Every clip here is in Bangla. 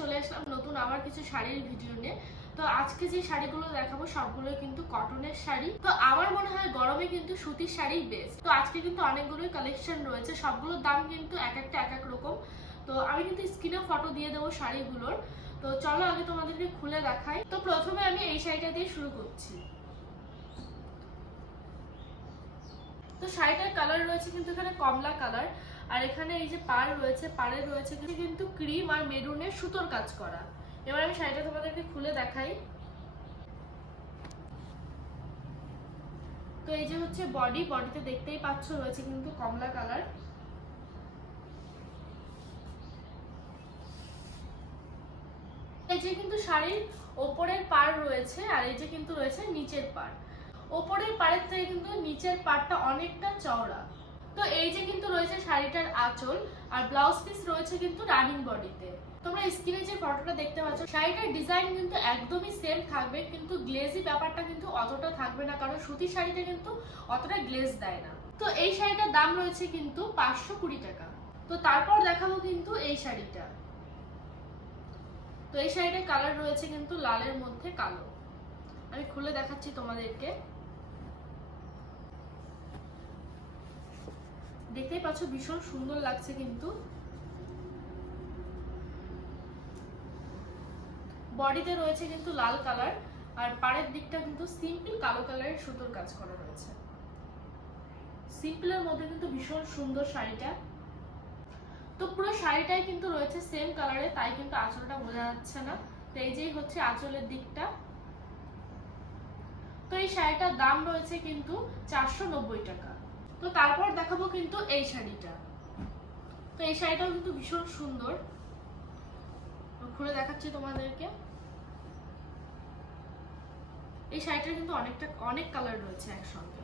চলে আসলাম নতুন আবার কিছু শাড়ির ভিডিও নিয়ে। তো আজকে যে শাড়িগুলো দেখাবো সবগুলো কিন্তু কটনের শাড়ি। তো আমার মনে হয় গরমে কিন্তু সুতির শাড়ি বেস্ট তো আজকে কিন্তু অনেকগুলোই কালেকশন রয়েছে, সবগুলোর দাম কিন্তু এক একটা এক এক রকম। তো আমি কিন্তু স্ক্রিনে ফটো দিয়ে দেবো শাড়িগুলোর। তো চলো আগে তোমাদেরকে খুলে দেখাই। তো প্রথমে আমি এই শাড়িটা দিয়ে শুরু করছি। তো শাড়িটার কালার রয়েছে কিন্তু এখানে কমলা কালার আর এখানে এই যে পাড় রয়েছে, পাড়ে রয়েছে কিন্তু ক্রিম আর মেরুনের সুতোর কাজ করা। এবার আমি শাড়িটা তোমাদেরকে খুলে দেখাই। তো এই যে হচ্ছে বডি বডিতে দেখতেই পাচ্ছ রয়েছে কিন্তু কমলা কালার এই যে কিন্তু শাড়ির ওপরের পাড় রয়েছে আর এই যে কিন্তু রয়েছে নিচের পাড়। ওপরের পাড়ের থেকে কিন্তু নিচের পাড়টা অনেকটা চওড়া। তো এই যে কিন্তু রয়েছে শাড়িটার আঁচল আর ব্লাউজ পিস রয়েছে কিন্তু রানিং বডিতে তোমরা স্ক্রিনে যে ফটোটা দেখতে পাচ্ছ, শাড়িটার ডিজাইন কিন্তু একদমই সেম থাকবে, কিন্তু গ্লেজি ব্যাপারটা কিন্তু অতটা থাকবে না, কারণ সুতির শাড়িতে কিন্তু অতটা গ্লেজ দেয় না। তো এই শাড়িটার দাম রয়েছে কিন্তু পাঁচশো কুড়ি টাকা। তো তারপর দেখাবো কিন্তু এই শাড়িটা। তো এই শাড়িটার কালার রয়েছে কিন্তু লালের মধ্যে কালো। আমি খুলে দেখাচ্ছি তোমাদেরকে। দেখতেই পাচ্ছ, ভীষণ সুন্দর লাগছে কিন্তু। বডিতে রয়েছে কিন্তু লাল কালার, আর পাড়ের দিকটা কিন্তু সিম্পল কালো কালারের সুতোর কাজ করা রয়েছে। সিম্পলের মধ্যে কিন্তু ভীষণ সুন্দর শাড়িটা। তো পুরো শাড়িটাই কিন্তু রয়েছে সেম কালারে তাই কিন্তু আঁচলটা বোঝা যাচ্ছে না। তো এই যেই হচ্ছে আঁচলের দিকটা। তো এই শাড়িটার দাম রয়েছে কিন্তু চারশো নব্বই টাকা। তো তারপর দেখাবো কিন্তু এই শাড়িটা। তো এই শাড়িটাও কিন্তু ভীষণ সুন্দর। খুলে দেখাচ্ছি তোমাদেরকে। এই শাড়িটার কিন্তু অনেকটা, অনেক কালার রয়েছে একসঙ্গে।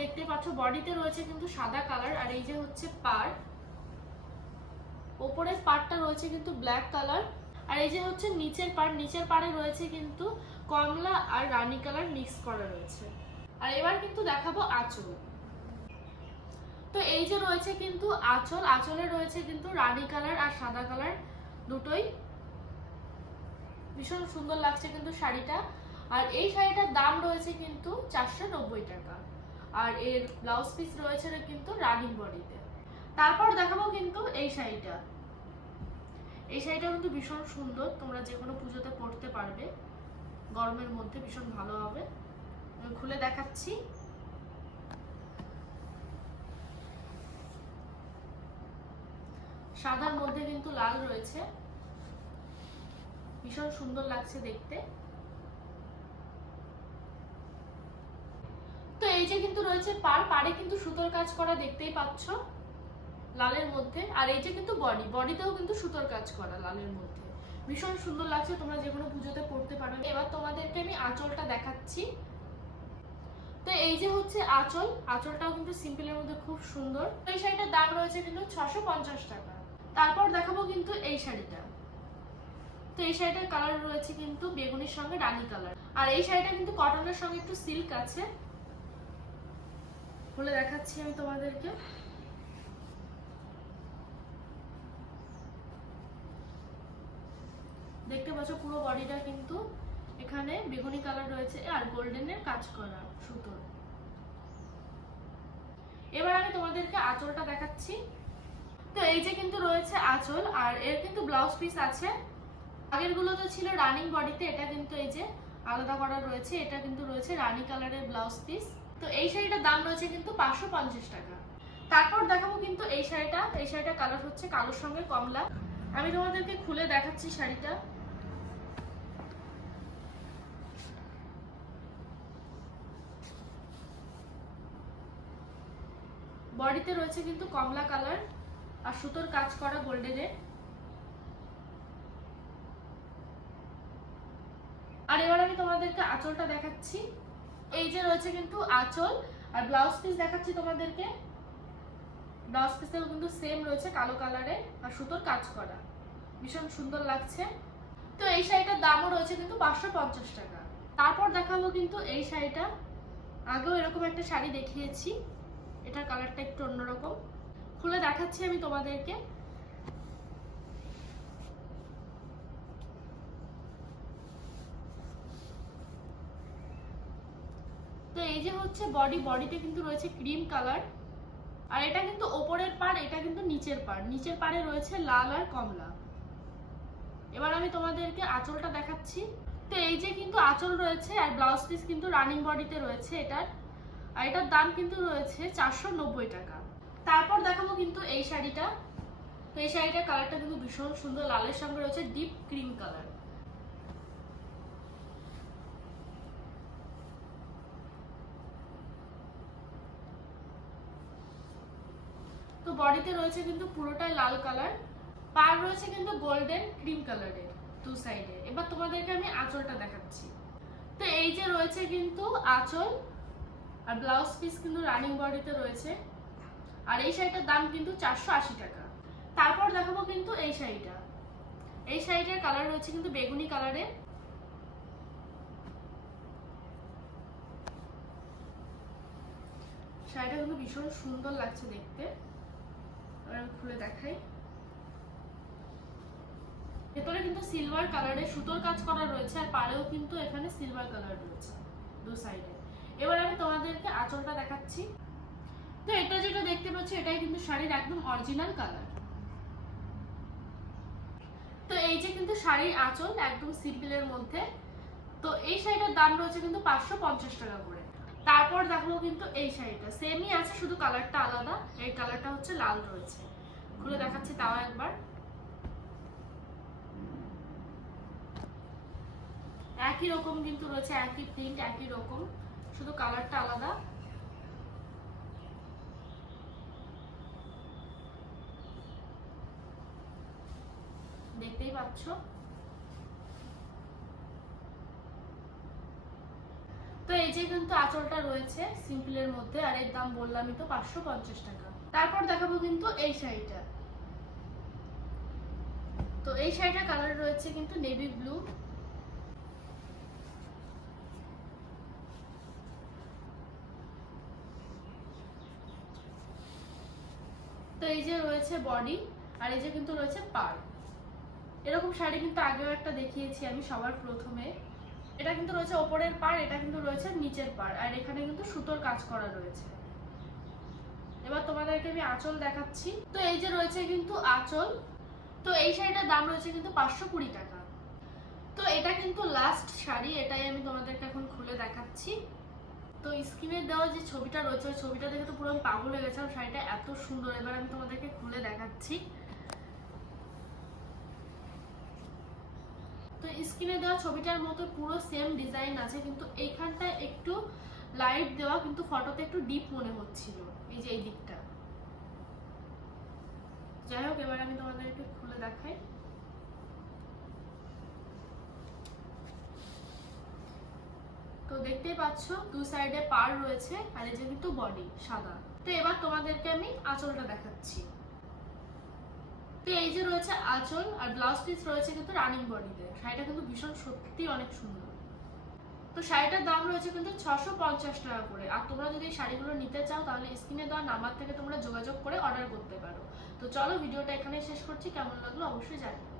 দেখতে পাচ্ছ বডিতে রয়েছে কিন্তু সাদা কালার আর এই যে হচ্ছে পাড় ওপরের পাড়টা রয়েছে কিন্তু ব্ল্যাক কালার আর এই যে হচ্ছে নিচের পাড়, নিচের পাড়ে রয়েছে কিন্তু কমলা আর রানী কালার মিক্স করা রয়েছে। আর এবার কিন্তু দেখাবো আঁচল। তো এই যে রয়েছে কিন্তু আঁচল, আঁচলে রয়েছে কিন্তু রানী কালার আর সাদা কালার দুটোই। ভীষণ সুন্দর লাগছে কিন্তু শাড়িটা। আর এই শাড়িটার দাম রয়েছে কিন্তু চারশো নব্বই টাকা। আর এর ব্লাউজ পিস রয়েছে কিন্তু রানিং বডিতে তারপর দেখাবো কিন্তু এই শাড়িটা। এই শাড়িটা কিন্তু ভীষণ সুন্দর, তোমরা যে কোনো পুজোতে পরতে পারবে। গরমের মধ্যে ভীষণ ভালো হবে। খুলে দেখাচ্ছি। সাদার মধ্যে কিন্তু লাল রয়েছে। ভীষণ সুন্দর লাগছে দেখতে। তো এই যে কিন্তু রয়েছে পার পারে কিন্তু সুতোর কাজ করা দেখতেই পাচ্ছ। লালের মধ্যে, আর এই যে কিন্তু বডি, বডিতেও কিন্তু সুতোর কাজ করা লালের মধ্যে। ভীষণ সুন্দর লাগছে, তোমরা যে কোনো পুজোতে পড়তে পারো। এবার তোমাদেরকে আমি আঁচলটা দেখাচ্ছি। তো এই যে হচ্ছে আঁচল, আঁচলটাও কিন্তু সিম্পলের মধ্যে খুব সুন্দর। এই শাড়িটার দাম রয়েছে কিন্তু ছশো টাকা। তারপর দেখাবো কিন্তু এই শাড়িটা। তো এই শাড়িটার কালার রয়েছে কিন্তু বেগুনির সঙ্গে রানী কালার আর এই শাড়িটা কিন্তু কটনের সঙ্গে একটু সিল্ক আছে। খুলে দেখাচ্ছি আমি তোমাদেরকে। দেখতে পাচ্ছ পুরো বডিটা কিন্তু এখানে বেগুনি কালার রয়েছে আর গোল্ডেনের কাজ করা সুতোর এবার আমি তোমাদেরকে আঁচলটা দেখাচ্ছি। তো এই যে কিন্তু রয়েছে আঁচল, আর এর কিন্তু ব্লাউজ পিস আছে। আগের গুলোতে ছিল রানিং বডিতে এটা কিন্তু এই যে আলাদা করা রয়েছে, এটা কিন্তু রয়েছে রানি কালারের ব্লাউজ পিস তো এই শাড়িটার দাম রয়েছে কিন্তু পাঁচশো পঞ্চাশ টাকা। তারপর দেখাবো কিন্তু এই শাড়িটা এই শাড়িটা কালার হচ্ছে কালোর সঙ্গে কমলা। আমি তোমাদেরকে খুলে দেখাচ্ছি শাড়িটা। বডিতে রয়েছে কিন্তু কমলা কালার আর সুতোর কাজ করা গোল্ডেনের আর এবার আমি তোমাদেরকে আঁচলটা দেখাচ্ছি। এই যে রয়েছে কিন্তু আঁচল আর ব্লাউজ পিস দেখাচ্ছি তোমাদেরকে। ব্লাউজ পিসেও কিন্তু সেম রয়েছে কালো কালারে আর সুতোর কাজ করা। ভীষণ সুন্দর লাগছে। তো এই শাড়িটার দামও রয়েছে কিন্তু পাঁচশো পঞ্চাশ টাকা। তারপর দেখাবো কিন্তু এই শাড়িটা। আগেও এরকম একটা শাড়ি দেখিয়েছি। এটার কালারটা একটু অন্যরকম। খুলে দেখাচ্ছি আমি তোমাদেরকে। তো এই যে হচ্ছে বডি বডিতে কিন্তু রয়েছে ক্রিম কালার আর এটা কিন্তু ওপরের পাড়, এটা কিন্তু নিচের পাড়। নিচের পাড়ে রয়েছে লাল আর কমলা। এবার আমি তোমাদেরকে আঁচলটা দেখাচ্ছি। তো এই যে কিন্তু আঁচল রয়েছে, আর ব্লাউজ পিস কিন্তু রানিং বডিতে রয়েছে এটার। আর এটার দাম কিন্তু রয়েছে চারশো নব্বই টাকা। তারপর দেখাবো কিন্তু এই শাড়িটা। তো এই শাড়িটার কালারটা কিন্তু ভীষণ সুন্দর, লালের সঙ্গে রয়েছে ডিপ ক্রিম কালার। তো বডিতে রয়েছে কিন্তু পুরোটাই লাল কালার, পার রয়েছে কিন্তু গোল্ডেন ক্রিম কালারের দু সাইডে এবার তোমাদেরকে আমি আঁচলটা দেখাচ্ছি। তো এই যে রয়েছে কিন্তু আঁচল আর ব্লাউজ পিস কিন্তু রানিং বডিতে রয়েছে। আর এই শাড়িটার দাম কিন্তু চারশো আশি টাকা। তারপর দেখাবো কিন্তু এই শাড়িটা। এই শাড়িটার কালার রয়েছে কিন্তু বেগুনি কালারের শাড়িটা কিন্তু ভীষণ সুন্দর লাগছে দেখতে। আমি খুলে দেখাই। ভেতরে কিন্তু সিলভার কালারের সুতোর কাজ করা রয়েছে, আর পাড়েও কিন্তু এখানে সিলভার কালার রয়েছে, দু সাইডে এবার আমি তোমাদেরকে আঁচলটা দেখাচ্ছি। তো এটা যেটা দেখতে পাচ্ছ, এটাই কিন্তু শাড়ির একদম অরিজিনাল কালার তো এই যে কিন্তু শাড়ির আঁচল একদম সিম্পলের মধ্যে। তো এই শাড়িটার দাম রয়েছে কিন্তু পাঁচশো পঞ্চাশ টাকা করে। তারপর দেখাবো কিন্তু এই শাড়িটা। সেমই আছে, শুধু কালারটা আলাদা। এই কালারটা হচ্ছে লাল রয়েছে। খুলে দেখাচ্ছি তাও একবার। একই রকম কিন্তু রয়েছে, একই প্রিন্ট একই রকম। শুধু কালারটা আলাদা। দেখতেই পাচ্ছ? তো এই যে কিন্তু আঁচলটা রয়েছে সিম্পলের মধ্যে, আর এর দাম বললামই তো পাঁচশো পঞ্চাশ টাকা। তারপর দেখাবো কিন্তু এই শাড়িটা। তো এই শাড়িটার কালার রয়েছে কিন্তু নেভি ব্লু তো এই যে রয়েছে বডি আর এই যে কিন্তু রয়েছে পার। এরকম শাড়ি কিন্তু আগেও একটা দেখিয়েছি আমি সবার প্রথমে। এটা কিন্তু রয়েছে ওপরের পাড় এটা কিন্তু রয়েছে নিচের পাড় আর এখানে কিন্তু সুতোর কাজ করা রয়েছে। এবার তোমাদেরকে আমি আঁচল দেখাচ্ছি। তো এই যে রয়েছে কিন্তু আঁচল, তো এই শাড়িটার দাম রয়েছে কিন্তু পাঁচশো কুড়ি টাকা। তো এটা কিন্তু লাস্ট শাড়ি, এটাই আমি তোমাদেরকে এখন খুলে দেখাচ্ছি। তো স্ক্রিনে দেওয়া যে ছবিটা রয়েছে, ওই ছবিটা দেখে তো পুরো আমি পাগল হয়ে গেছিলাম। শাড়িটা এত সুন্দর। এবার আমি তোমাদেরকে খুলে দেখাচ্ছি। তো স্ক্রিনে দেওয়া ছবিটার মতো পুরো সেম ডিজাইন আছে, কিন্তু এইখানটায় একটু লাইট দেওয়া, কিন্তু ফটোতে একটু ডিপ মনে হচ্ছিল, এই যে এই দিকটা। যাই হোক, এবার আমি তোমাদের একটু খুলে দেখাই। তো দেখতেই পাচ্ছ, দু সাইডে পার রয়েছে, আর এই যে কিন্তু বডি সাদা। তো এবার তোমাদেরকে আমি আঁচলটা দেখাচ্ছি। তো এই যে রয়েছে আঁচল, আর ব্লাউজ পিস রয়েছে কিন্তু রানিং বডিতে শাড়িটা কিন্তু ভীষণ সত্যি অনেক সুন্দর। তো শাড়িটার দাম রয়েছে কিন্তু ছশো পঞ্চাশ টাকা করে। আর তোমরা যদি শাড়িগুলো নিতে চাও, তাহলে স্ক্রিনে দেওয়া নাম্বার থেকে তোমরা যোগাযোগ করে অর্ডার করতে পারো। তো চলো, ভিডিওটা এখানে শেষ করছি। কেমন লাগল অবশ্যই জানিও।